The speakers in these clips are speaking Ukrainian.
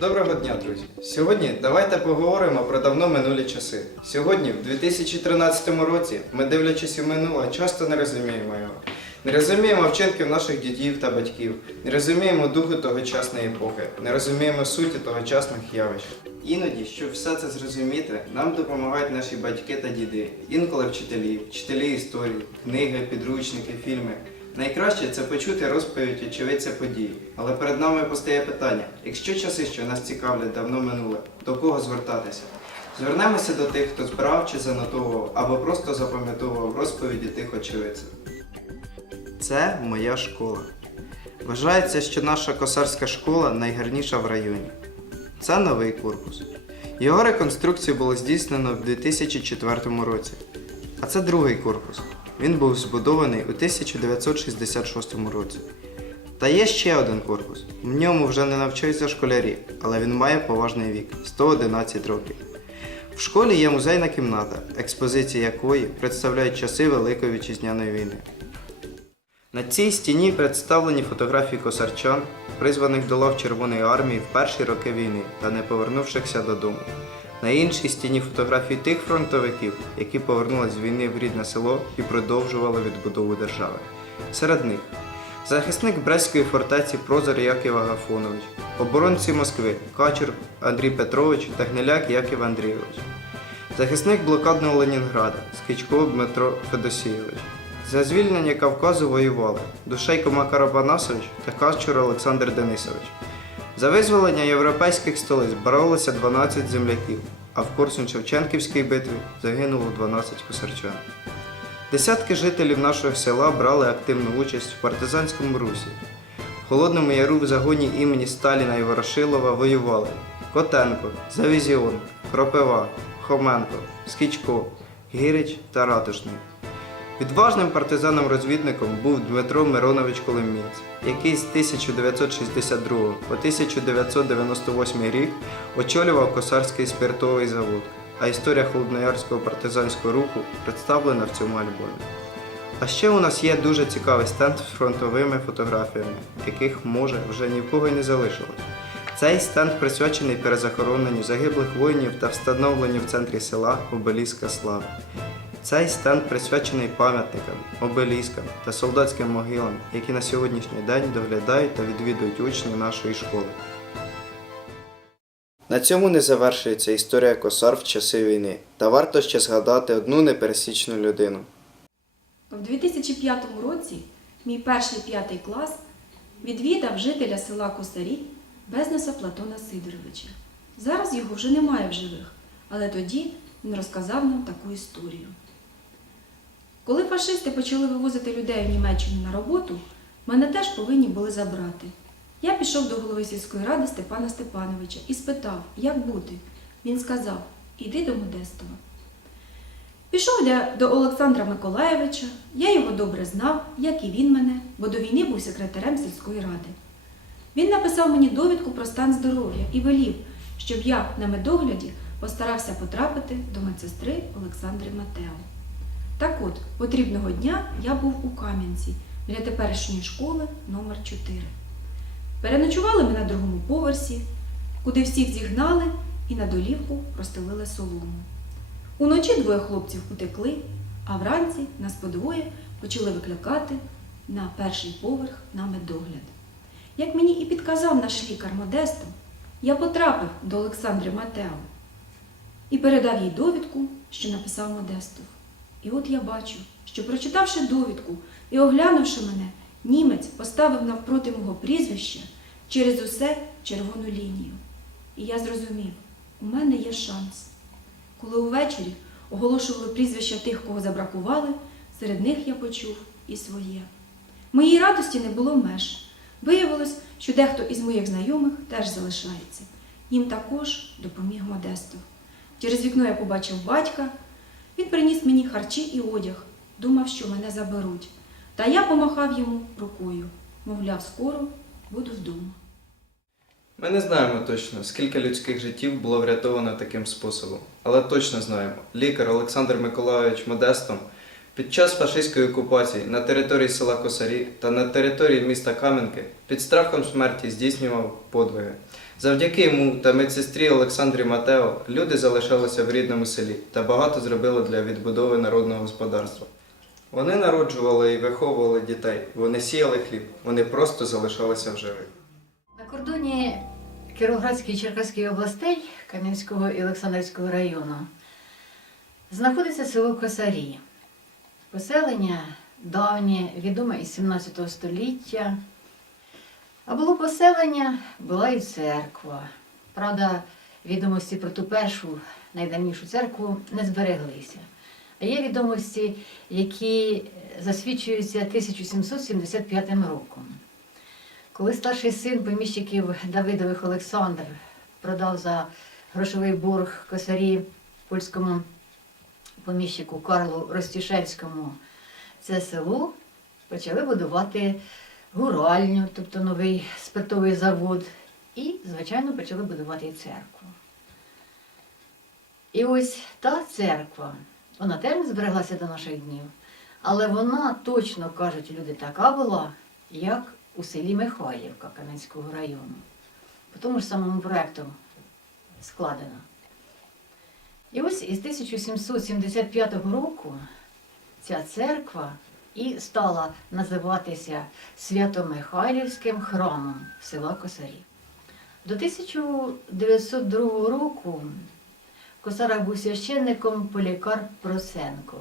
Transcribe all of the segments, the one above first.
Доброго дня, друзі! Сьогодні давайте поговоримо про давно минулі часи. Сьогодні, в 2013 році, ми, дивлячись у минуле, часто не розуміємо його. Не розуміємо вчинків наших дідів та батьків, не розуміємо духу тогочасної епохи, не розуміємо суті тогочасних явищ. Іноді, щоб все це зрозуміти, нам допомагають наші батьки та діди, інколи вчителі, вчителі історії, книги, підручники, фільми. Найкраще це почути розповідь очевидця подій. Але перед нами постає питання: якщо часи, що нас цікавлять, давно минули, до кого звертатися? Звернемося до тих, хто збирав чи занотовував, або просто запам'ятовував розповіді тих очевидців. Це моя школа. Вважається, що наша косарська школа найгарніша в районі. Це новий корпус. Його реконструкцію було здійснено в 2004 році. А це другий корпус. Він був збудований у 1966 році. Та є ще один корпус. В ньому вже не навчаються школярі, але він має поважний вік 111 років. В школі є музейна кімната, експозиції якої представляють часи Великої вітчизняної війни. На цій стіні представлені фотографії косарчан, призваних до лав Червоної армії в перші роки війни та не повернувшихся додому. На іншій стіні фотографії тих фронтовиків, які повернулись з війни в рідне село і продовжували відбудову держави. Серед них захисник Брестської фортеці Прозор Яків Агафонович, оборонці Москви Качур Андрій Петрович та Гниляк Яків Андрійович, захисник блокадного Ленінграда Скічко Дмитро Федосійович. За звільнення Кавказу воювали Душейко Макар Апанасович та Качур Олександр Денисович. За визволення європейських столиць боролися 12 земляків, а в Корсунь-Шевченківській битві загинуло 12 косарчан. Десятки жителів нашого села брали активну участь в партизанському русі. В Холодному Яру в загоні імені Сталіна і Ворошилова воювали Котенко, Завізіон, Кропива, Хоменко, Скічко, Гірич та Ратушний. Відважним партизаном-розвідником був Дмитро Миронович Коломієць, який з 1962 по 1998 рік очолював Косарський спиртовий завод, а історія холодноярського партизанського руху представлена в цьому альбомі. А ще у нас є дуже цікавий стенд з фронтовими фотографіями, яких може вже ні в кого й не залишилось. Цей стенд присвячений перезахороненню загиблих воїнів та встановленню в центрі села обеліска слави. Цей стенд присвячений пам'ятникам, обеліскам та солдатським могилам, які на сьогоднішній день доглядають та відвідують учні нашої школи. На цьому не завершується історія косар в часи війни, та варто ще згадати одну непересічну людину. У 2005 році мій перший п'ятий клас відвідав жителя села Косарі Безнеса Платона Сидоровича. Зараз його вже немає в живих, але тоді він розказав нам таку історію. Коли фашисти почали вивозити людей в Німеччину на роботу, мене теж повинні були забрати. Я пішов до голови сільської ради Степана Степановича і спитав, як бути. Він сказав: Іди до Модестова. Пішов я до Олександра Миколаєвича, я його добре знав, як і він мене, бо до війни був секретарем сільської ради. Він написав мені довідку про стан здоров'я і велів, щоб я на медогляді постарався потрапити до медсестри Олександри Матео. Так от, потрібного дня я був у Кам'янці біля теперішньої школи номер 4 Переночували ми на другому поверсі, куди всіх зігнали і на долівку розстелили солому. Уночі двоє хлопців утекли, а вранці нас подвоє почали викликати на перший поверх на медогляд. Як мені і підказав наш лікар Модесто, я потрапив до Олександри Матео і передав їй довідку, що написав Модестов. І от я бачу, що прочитавши довідку і оглянувши мене, німець поставив навпроти мого прізвища через усе червону лінію. І я зрозумів, у мене є шанс. Коли увечері оголошували прізвища тих, кого забракували, серед них я почув і своє. Моїй радості не було меж. Виявилось, що дехто із моїх знайомих теж залишається. Їм також допоміг Модестов. Через вікно я побачив батька. Він приніс мені харчі і одяг, думав, що мене заберуть. Та я помахав йому рукою. Мовляв, скоро буду вдома. Ми не знаємо точно, скільки людських життів було врятовано таким способом, але точно знаємо, лікар Олександр Миколайович Модестом Під час фашистської окупації на території села Косарі та на території міста Кам'янки під страхом смерті здійснював подвиги. Завдяки йому та медсестрі Олександрі Матео люди залишалися в рідному селі та багато зробили для відбудови народного господарства. Вони народжували і виховували дітей, вони сіяли хліб, вони просто залишалися в живих. На кордоні Кіровоградської і Черкаської областей Кам'янського і Олександрівського району знаходиться село Косарі. Поселення давнє, відоме із 17 століття. А було поселення, була і церква. Правда, відомості про ту першу найдавнішу церкву не збереглися. А є відомості, які засвідчуються 1775 роком. Коли старший син поміщиків Давидових Олександр продав за грошовий борг косарі польському поміщику Карлу Ростішевському це село, почали будувати гуральню, тобто новий спиртовий завод, і, звичайно, почали будувати і церкву. І ось та церква, вона теж збереглася до наших днів, але вона точно кажуть люди, така була, як у селі Михайлівка Кам'янського району. По тому ж самому проекту складено. І ось із 1775 року ця церква і стала називатися Свято-Михайлівським храмом села Косарі. До 1902 року в Косарах був священником Полікарп Просенко.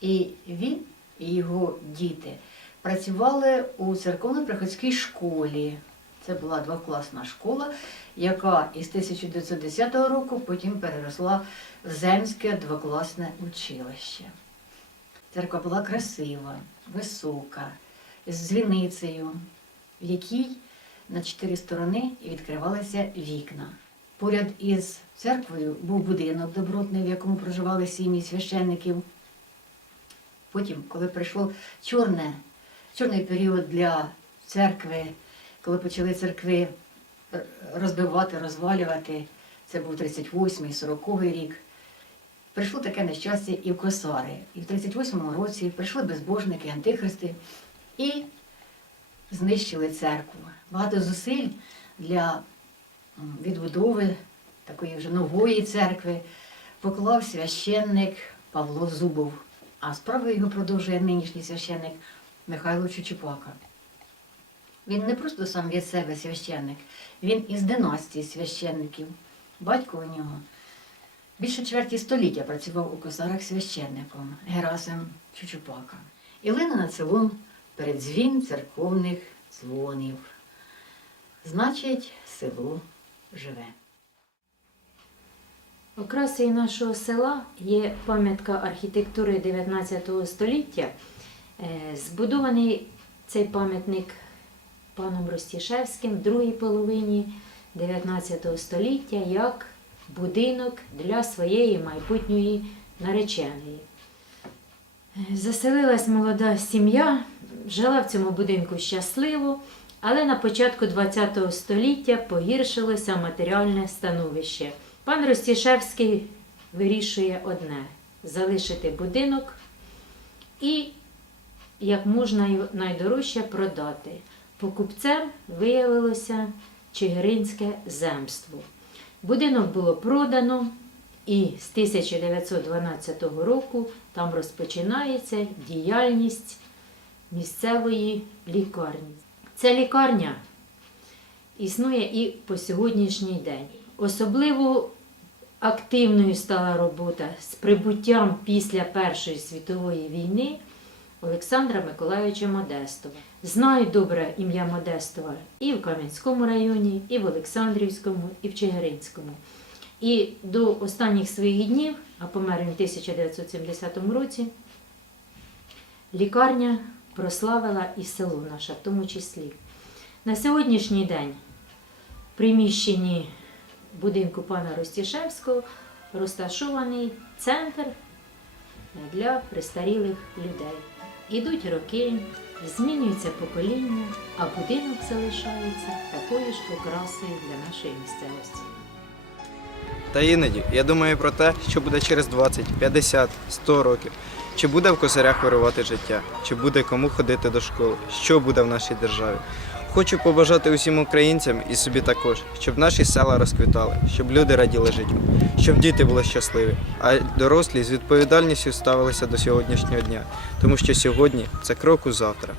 І він і його діти працювали у церковно-приходській школі. Це була двокласна школа, яка із 1910 року потім переросла в земське двокласне училище. Церква була красива, висока, з дзвіницею, в якій на чотири сторони відкривалися вікна. Поряд із церквою був будинок добротний, в якому проживали сім'ї священників. Потім, коли прийшло чорне, чорний період для церкви, коли почали церкви розбивати, розвалювати, це був 38-й, 40-й рік. Прийшло таке нещастя і в Косари. І в 38-му році прийшли безбожники, антихристи і знищили церкву. Багато зусиль для відбудови такої вже нової церкви поклав священник Павло Зубов, а справу його продовжує нинішній священник Михайло Чучупака. Він не просто сам від себе священник, він із династії священників. Батько у нього більше чверті століття працював у косарах священником Герасим Чучупака. І лине над селом передзвін церковних дзвонів. Значить, село живе. Окрасою нашого села є пам'ятка архітектури 19 століття. Е, Збудований цей пам'ятник паном Ростішевським в другій половині 19 століття як будинок для своєї майбутньої нареченої. Заселилась молода сім'я, жила в цьому будинку щасливо, але на початку ХХ століття погіршилося матеріальне становище. Пан Ростішевський вирішує одне залишити будинок і як можна найдорожче продати. Покупцем виявилося Чигиринське земство. Будинок було продано, і з 1912 року там розпочинається діяльність місцевої лікарні. Ця лікарня існує і по сьогоднішній день. Особливо активною стала робота з прибуттям після Першої світової війни Олександра Миколайовича Модестова. Знаю добре ім'я Модестова і в Кам'янському районі, і в Олександрівському, і в Чигиринському. І до останніх своїх днів, а помер він в 1970 році, лікарня прославила і село наше, в тому числі. На сьогоднішній день в приміщенні будинку пана Ростішевського розташований центр для престарілих людей. Ідуть роки, змінюється покоління, а будинок залишається такою ж окрасою для нашої місцевості. Та іноді я думаю про те, що буде через 20, 50, 100 років. Чи буде в косарях вирувати життя, чи буде кому ходити до школи, що буде в нашій державі. Хочу побажати усім українцям і собі також, щоб наші села розквітали, щоб люди раділи життю, щоб діти були щасливі, а дорослі з відповідальністю ставилися до сьогоднішнього дня, тому що сьогодні це крок у завтра.